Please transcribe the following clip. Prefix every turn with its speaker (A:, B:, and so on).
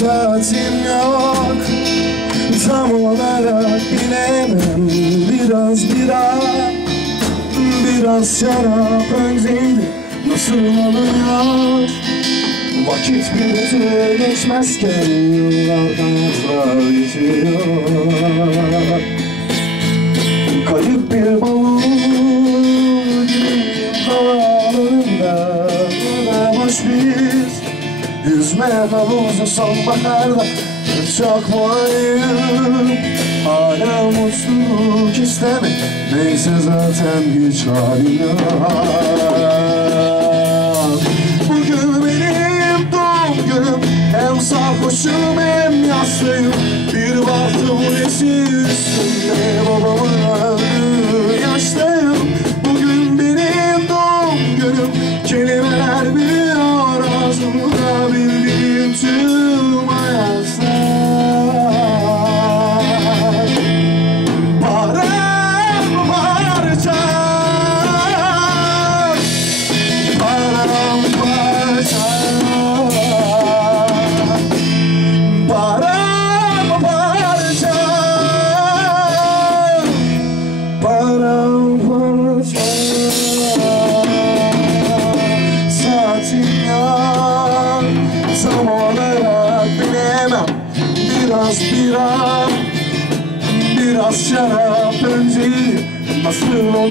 A: Saatim yok. Tam olarak bilemem. Biraz bira Biraz şarap Önceğinde nasıl oluyor? Vakit bir türlü geçmezken Yıllar kanatlar geçiyor Yüzme havuzu sonbaharda Çok muayım Hala mutluluk istemek Neyse zaten hiç halim yok. Bugün benim doğum günüm Hem sarhoşum hem yastayım Bir baktım resim Biraz bira Biraz şarap önce Nasıl